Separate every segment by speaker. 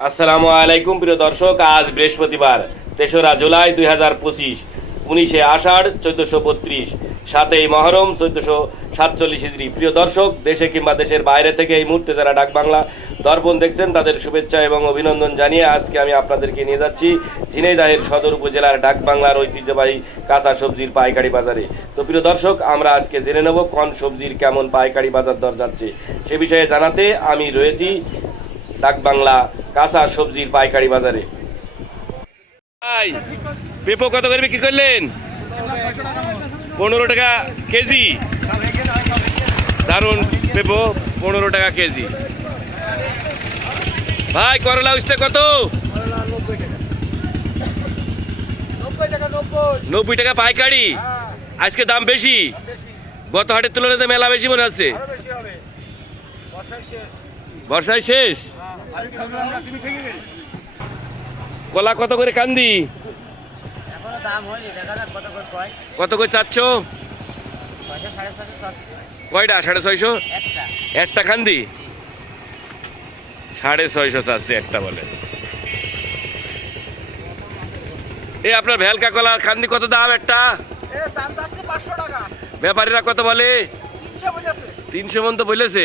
Speaker 1: আসসালামু আলাইকুম প্রিয় দর্শক, আজ বৃহস্পতিবার তেসরা জুলাই দুই হাজার পঁচিশ, উনিশে আষাঢ় চোদ্দোশো বত্রিশ, সাতই মহরম চোদ্দোশো সাতচল্লিশ হিজড়ি। প্রিয় দর্শক, দেশে কিংবা দেশের বাইরে থেকে এই মুহূর্তে যারা ডাক বাংলা দর্পণ দেখছেন, তাদের শুভেচ্ছা এবং অভিনন্দন জানিয়ে আজকে আমি আপনাদেরকে নিয়ে যাচ্ছি ঝিনাইদাহের সদর উপজেলার ডাক বাংলার ঐতিহ্যবাহী কাঁচা সবজির পাইকারি বাজারে। তো প্রিয় দর্শক, আমরা আজকে জেনে নেব কোন সবজির কেমন পাইকারি বাজার দর যাচ্ছে। সে বিষয়ে জানাতে আমি রয়েছি ডাক বাংলা কাঁচা সবজির পাইকারি বাজারে। ভাই পেঁপো কত করে বিক্রি করলেন? পনেরো টাকা কেজি। দারুণ পেঁপো পনেরো টাকা কেজি। ভাই করলা উঠতে কত? নব্বই টাকা পাইকারি। আজকে দাম বেশি। গত হাটের তুলনাতে মেলা বেশি মনে হচ্ছে। বর্ষায় শেষ? কলা কত করে কান্দি?
Speaker 2: এখনও দাম হয়নি দেখা যাক কত করে কয়।
Speaker 1: চাচ্ছ?
Speaker 2: সাড়ে
Speaker 1: কয়টা? সাড়ে ছয়শো?
Speaker 2: একটা।
Speaker 1: একটা কান্দি? সাড়ে ছয়শো চাচ্ছে একটা বলে। এ আপনার ভেলকা কলা কান্দি কত দাম একটা?
Speaker 2: এ দাম চাচ্ছে পাঁচশো টাকা।
Speaker 1: ব্যাপারীরা কত বলে?
Speaker 2: তিনশো
Speaker 1: মন তো বলেছে।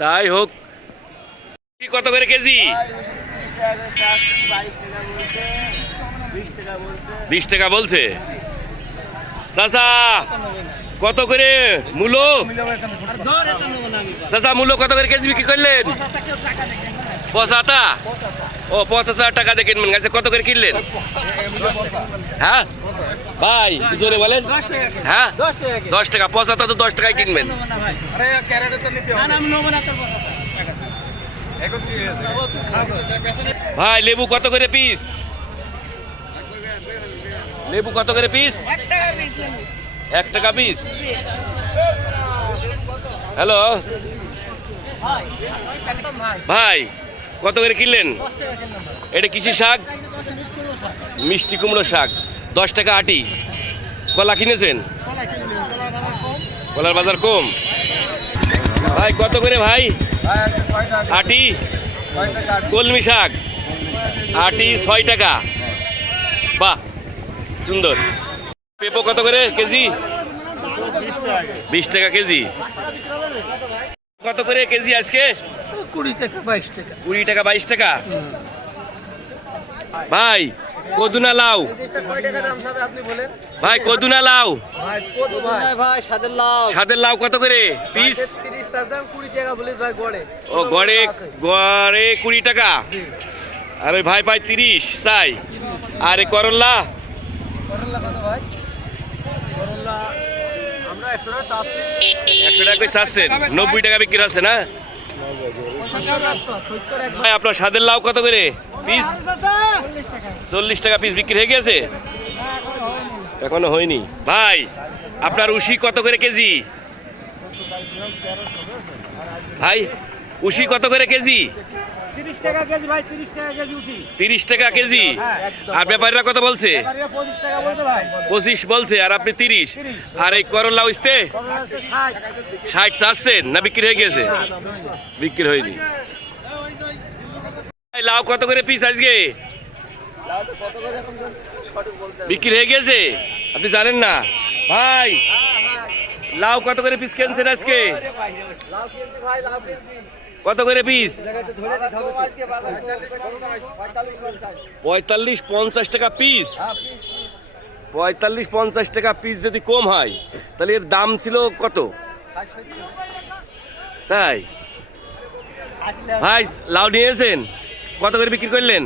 Speaker 1: তাই হোক কত করে কেজি?
Speaker 2: বিশ টাকা বলছে।
Speaker 1: চাচা, কত করে মূলো? চাচা, মূলো কত করে কেজি বিক্রি করলেন? পঁচাতা ও পঁচাশ হাজার টাকা দিয়ে কিনবেন। গাছে কত করে কিনলেন? হ্যাঁ? ভাই জোরে বলেন। হ্যাঁ? দশ টাকা পঁচাতা তো দশ টাকায় কিনবেন। ভাই, লেবু কত করে পিস লেবু কত করে পিস এক টাকা পিস হ্যালো ভাই, কত করে কিনলেন? এটা কিসি শাক? মিষ্টি কুমড়ো শাক, দশ টাকা আটি। কলা কিনেছেন? কলার বাজার কম। ভাই, কত করে ভাই? আটি কলমি শাক আটি ছয় টাকা। বাহ সুন্দর। পেঁপো কত করে কেজি? বিশ টাকা কেজি। কত করে কেজি আজকে?
Speaker 2: কুড়ি টাকা বাইশ টাকা।
Speaker 1: কুড়ি টাকা বাইশ টাকা? ভাই কদুনা লাউ।
Speaker 2: কয় টাকা দাম সাবে আপনি বলেন
Speaker 1: ভাই কদুনা লাউ।
Speaker 2: সাদের
Speaker 1: লাউ কত করে? পিস? ও গড়ে গড়ে কুড়ি টাকা? আর ওই ভাই ভাই তিরিশ চাই। আর এই করল্লা
Speaker 2: একশো টাকা
Speaker 1: করে চাচ্ছেন? নব্বই টাকা বিক্রি হচ্ছে না? ভাই আপনার সাদের লাউ কত করে? পিস? চল্লিশ টাকা পিস বিক্রি হয়ে গেছে? এখনও হয়নি। ভাই আপনার উশি কত করে কেজি? ভাই উশি কত করে কেজি?
Speaker 2: তিরিশ টাকা কেজি ভাই তিরিশ টাকা কেজি উঠি
Speaker 1: তিরিশ টাকা কেজি? আর ব্যাপারীরা কত বলছে?
Speaker 2: পঁচিশ বলছে ভাই।
Speaker 1: পঁচিশ বলছে আর আপনি তিরিশ। আর এই করলা উঠতে
Speaker 2: ষাট।
Speaker 1: চাচ্ছেন? না বিক্রি হয়ে গেছে? বিক্রি হয়নি। ভাই, লাউ কত করে পিস আজকে?
Speaker 2: কত করে এখন? সঠিক বলতে
Speaker 1: বিক্রি হয়ে গেছে? আপনি জানেন না? ভাই লাউ কত করে পিস কিনছেন আজকে? কত করে পিস
Speaker 2: পঁয়তাল্লিশ পঞ্চাশ
Speaker 1: টাকা পিস পঁয়তাল্লিশ পঞ্চাশ টাকা পিস যদি কম হয় তাহলে এর দাম ছিল কত? তাই? ভাই লাউ নিয়েছেন? কত করে বিক্রি করলেন?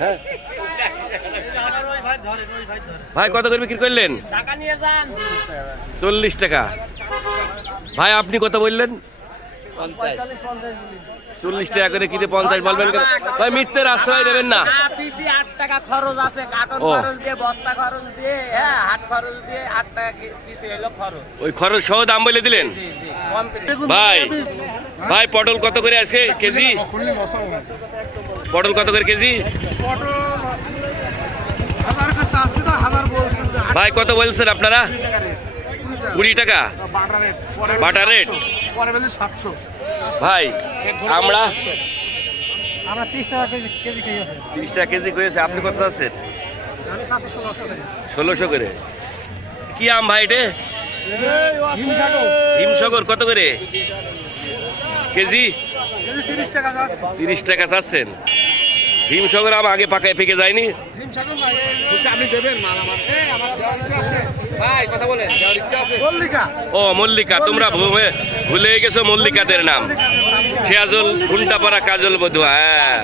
Speaker 1: হ্যাঁ? ভাই কত করে বিক্রি করলেন?
Speaker 2: টাকা নিয়ে যান।
Speaker 1: চল্লিশ টাকা। ভাই আপনি কত বললেন? চল্লিশ টাকা করে কিনে পঞ্চাশ বলবেন ভাই মিথ্যের আশ্রয় দেবেন না।
Speaker 3: না পিসি আট টাকা খরচ আছে। কার্টন খরচ দিয়ে বস্তা খরচ দিয়ে হ্যাঁ হাট খরচ দিয়ে আট টাকা পিসি এলো খরচ।
Speaker 1: ওই খরচ সহ দাম বলে দিলেন?
Speaker 3: জি জি কমপ্লিট
Speaker 1: ভাই ভাই পটল কত করে আজকে? কেজি? পটল কত করে কেজি?
Speaker 2: হাজার কাছে আসছে না হাজার বলছেন
Speaker 1: ভাই কত বলছেন আপনারা? কুড়ি টাকা?
Speaker 2: Butter rate?
Speaker 1: ভাই আমরা
Speaker 2: আমরা তিরিশ টাকা কেজি কেজি
Speaker 1: তিরিশ টাকা কেজি করেছে আপনি কত চাচ্ছেন
Speaker 2: ষোলোশো
Speaker 1: করে। কি আম ভাই এটা?
Speaker 2: হিমসাগর।
Speaker 1: কত করে? কেজি?
Speaker 2: কেজি তিরিশ টাকা
Speaker 1: তিরিশ টাকা চাচ্ছেন। হিমসাগর আম আগে পাকায় ফেকে যায়নি?
Speaker 2: হিমসাগর নাই আপনি দেবেন মাল আমার। দেওয়ার ইচ্ছা আছে। ভাই কথা বলেন। দেওয়ার ইচ্ছা আছে। মল্লিকা।
Speaker 1: ও মল্লিকা তোমরা ভুলে- ভুলে গেছো মল্লিকাদের নাম। সিয়াজুল গুন্ডাপাড়া কাজল বধুয়া হ্যাঁ।